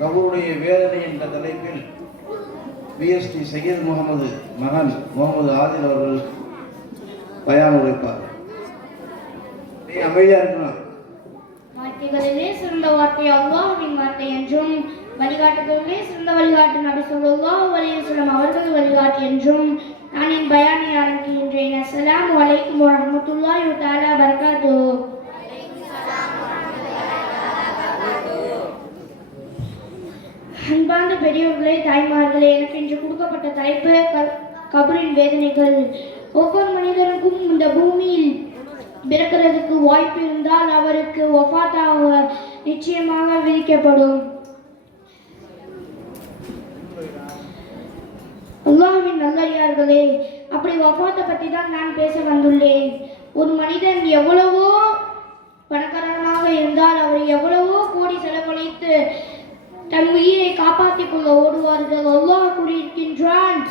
கபூருடைய வேதனை என்ற தலைப்பில் பிஎஸ்டி சையத் முகமது மகன் முகமது ஆதில் அவர்கள் பயான் உரைப்பார். நீ அமைதியா இருக்கணும். வார்த்தைகளிலே சிறந்த வார்த்தை அல்லாஹ்வின் வார்த்தை என்றும் வழிகாட்டுதலிலே சிறந்த வழிகாட்டு நபி சொல்லுல்லாஹ் அலைஹி வஸல்லம் அவர்கள் வழிகாட்டு என்றும் நான் என் பயானை ஆரம்பிக்கின்றேன். அஸ்ஸலாமு அலைக்கும் வரஹ்மத்துல்லாஹி தஆலா பரகாத்துஹு. அன்பார்ந்த பெரியவர்களே தாய்மார்களே எனக்கு இன்று கொடுக்கப்பட்ட தலைப்பு கபரின் வேதனைகள். ஒவ்வொரு மனிதனுக்கும் இந்த பூமியில் பிறக்கிறதுக்கு வாய்ப்பு இருந்தால் அவருக்கு ஒஃபாத்தாக நிச்சயமாக விதிக்கப்படும். அல்லாஹ்வின் நல்லடியார்களே அப்படி ஒஃபாத்தை பற்றி தான் நான் பேச வந்துள்ளேன். ஒரு மனிதன் எவ்வளவோ பணக்காரனாக இருந்தால் அவர் எவ்வளவோ கோடி செலவழித்து தன் உயிரை காப்பாற்றிக் கொள்ள ஓடுவார்கள். அல்லாஹ் கூறியிருக்கின்றான்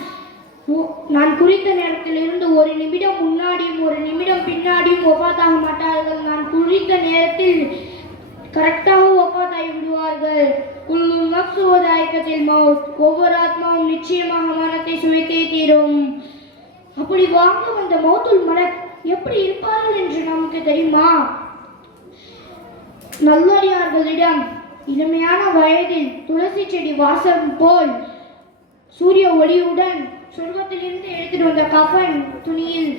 "ஓ- நான் குறித்த நேரத்தில் இருந்து ஒரு நிமிடம் முன்னாடியும் ஒரு நிமிடம் பின்னாடியும் ஒப்பாத்தாக மாட்டார்கள். நான் குறித்த நேரத்தில் கரெக்டாக ஒப்பாத்தாகி விடுவார்கள். உள்ளும் நப்சுவதாயக்கத்தில் மவுத் ஒவ்வொரு ஆத்மாவும் நிச்சயமாக மரணத்தை சுவைத்தே தீரும். அப்படி வாங்க வந்த மௌத்துல் மலக் எப்படி இருப்பார்கள் என்று நமக்கு தெரியுமா? நல்லடியார்களிடம் இளமையான வயதில் துளசி செடி வாசம் போல் சூரிய ஒளியுடன் சொர்க்கத்திலிருந்து எடுத்துட்டு வந்த கஃன் துணியில்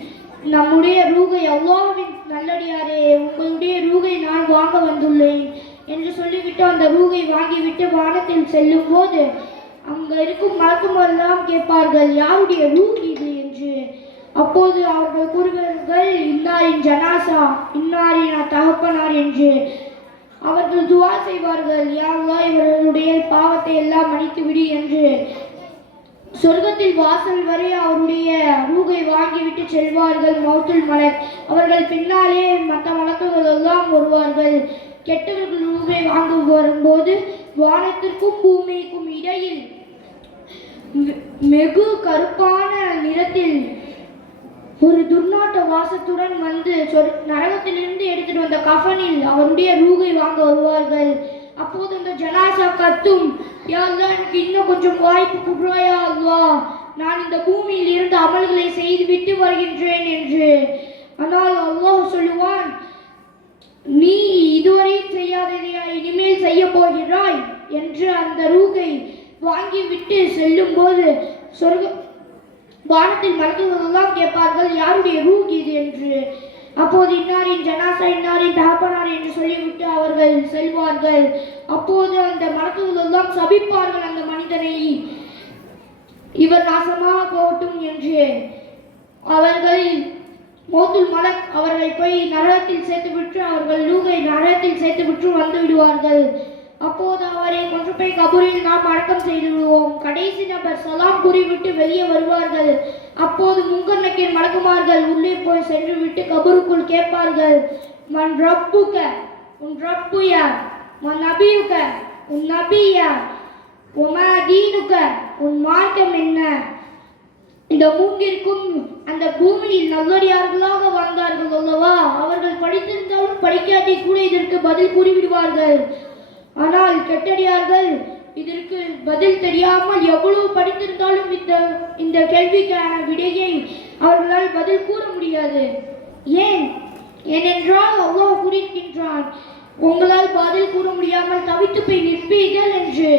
நம்முடைய ரூகை அல்லாஹ்வின் நல்லடியாரே உங்களுடைய ரூகை நான் வாங்க வந்துள்ளேன் என்று சொல்லிவிட்டு அந்த ரூகை வாங்கிவிட்டு வானத்தில் செல்லும் போது அங்க இருக்கும் மலக்குமெல்லாம் கேட்பார்கள் யாருடைய ரூக் இது? என்று. அப்போது அவர்கள் கூறுவார்கள் இன்னாரின் ஜனாசா இன்னாரின் தகப்பனார் என்று. அவர்கள் துவா செய்வார்கள். யா இவர்களுடைய பாவத்தை எல்லாம் மன்னித்து விடு என்று. சொர்க்கத்தில் வாசல் வரை அவருடைய ரூகை வாங்கிவிட்டு செல்வார்கள். மௌத்துல் மலர் அவர்கள் பின்னாலே மற்ற மலக்குகள் எல்லாம் வருவார்கள். கெட்டவர்கள் ரூகை வாங்க வரும்போது வானத்திற்கும் பூமிக்கும் இடையில் மெகு வெகு கருப்பான நிறத்தில் ஒரு துர்நாட்ட வாசத்துடன் வந்து சொர் நரகத்திலிருந்து எடுத்துட்டு வந்த கஃனில் அவருடைய ரூகை வாங்க வருவார்கள். அப்போது அந்த ஜனாசா கத்தும் எனக்கு இன்னும் கொஞ்சம் வாய்ப்பு குடுறாயா அல்லாஹ்? நான் இந்த பூமியில் இருந்து அமல்களை செய்து விட்டு வருகின்றேன் என்று. ஆனால் அல்லாஹ் சொல்லுவான் நீ இதுவரை செய்யாததையா? இனிமேல் செய்ய போகிறாய்? என்று அந்த ரூகை வாங்கிவிட்டு செல்லும்போது சொர்க்க வானத்தில் மலக்குகளெல்லாம் கேட்பார்கள் யாருடைய ரூக் இது? என்று. அப்போது இன்னாரின் ஜனாசா இன்னாரின் தகப்பனார் என்று சொல்லிவிட்டு அவர்கள் செல்வார்கள். அப்போது அந்த மலக்குகள் எல்லாம் சபிப்பார்கள் அந்த மனிதனை. இவர் நாசமாக போகட்டும் என்று. அவர்கள் மோத்துல் மலக் அவர்களை போய் நரகத்தில் சேர்த்து விட்டு அவர்கள் லூகை நரகத்தில் சேர்த்து விட்டு வந்து விடுவார்கள். அப்போது அவரை கொண்டு போய் கபூரில் நாம் அடக்கம் செய்து விடுவோம் கடைசி நபர் சலாம் கூறிவிட்டு வெளியே வருவார்கள். அப்போது முங்கர் நக்கீர் மடக்குமார்கள் உள்ளே போய் சென்று விட்டு கபூருக்குள் கேட்பார்கள் மன் ரப்புக உன் ரப்பு யார்? மன் நபியுக உன் நபி யார்? உமா தீனுக உன் மார்க்கம் என்ன? இந்த மூங்கிற்கும் அந்த பூமியில் நல்லடியார்களாக வாழ்ந்தார்கள் அல்லவா? அவர்கள் படித்திருந்தாலும் படிக்காட்டி கூட இதற்கு பதில் கூறிவிடுவார்கள். ஆனால் கெட்டடியார்கள் இதற்கு பதில் தெரியாமல் எவ்வளவு படித்திருந்தாலும் இந்த இந்த கேள்விக்கான விடையை அவர்களால் பதில் கூற முடியாது. ஏன்? ஏனென்றால் அவ்வளோ கூறியிருக்கின்றான் உங்களால் பதில் கூற முடியாமல் தவித்து போய் நிற்பீர்கள் என்று.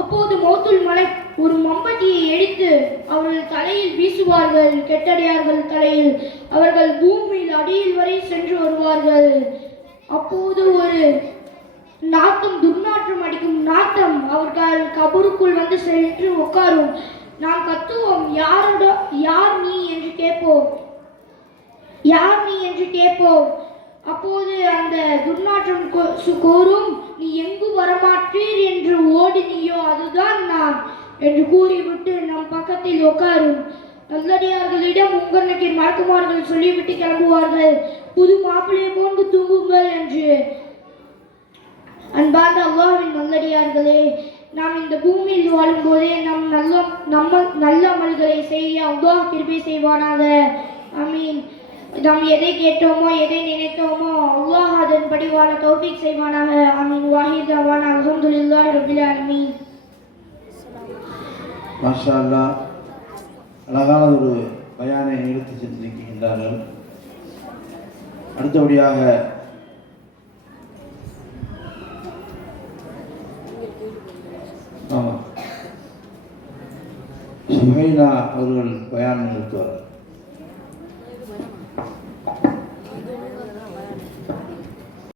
அப்போது மோத்துல் மலை ஒரு மம்பட்டியை எடுத்து அவர்கள் தலையில் வீசுவார்கள் கெட்டடியார்கள் தலையில் அவர்கள் பூமியில் அடியில் வரை சென்று வருவார்கள். அப்போது ஒரு நாத்தம் துர்நாற்றம் அடிக்கும் நாத்தம் அவர்கள் கபருக்குள் வந்து சென்று உட்காரும். நாம் கத்துவோம் யாரோட யார் நீ என்று கேட்போம். யார் நீ என்று கேட்போம். அப்போது அந்த துர்நாற்றம் கோரும் கூறும் நீ எங்கு வரமாட்டீர் என்று ஓடினியோ அதுதான் நான் என்று கூறிவிட்டு நம் பக்கத்தில் உட்காரும். நல்லடியார்களிடம் உங்களுக்கு மறக்குமார்கள் சொல்லிவிட்டு கிளம்புவார்கள். புது மாப்பிள்ளையை போன்று தூங்குங்கள் என்று அன்பார்ந்த அல்லாஹின் நல்லடியார்களே நாம் இந்த பூமியில் வாழும் போதே நம் நல்ல நம்ம நல்ல அமல்களை செய்ய அல்லாஹ் கிருபை செய்வானாக. அமீன் நாம் எதை கேட்டோமோ எதை நினைத்தோமோ அல்லாஹ் அதன்படி வாழ தௌஃபிக் செய்வானாக. அமீன் வாஹித் அவான் அலமதுல்லா ரபில் அமீன் மாஷா அல்லா அழகான ஒரு பயானை நிறுத்தி சென்றிருக்கின்றார்கள். அடுத்தபடியாக ஆமாம் சுஹைனா அவர்கள் பயான் நிறுத்துவார்கள்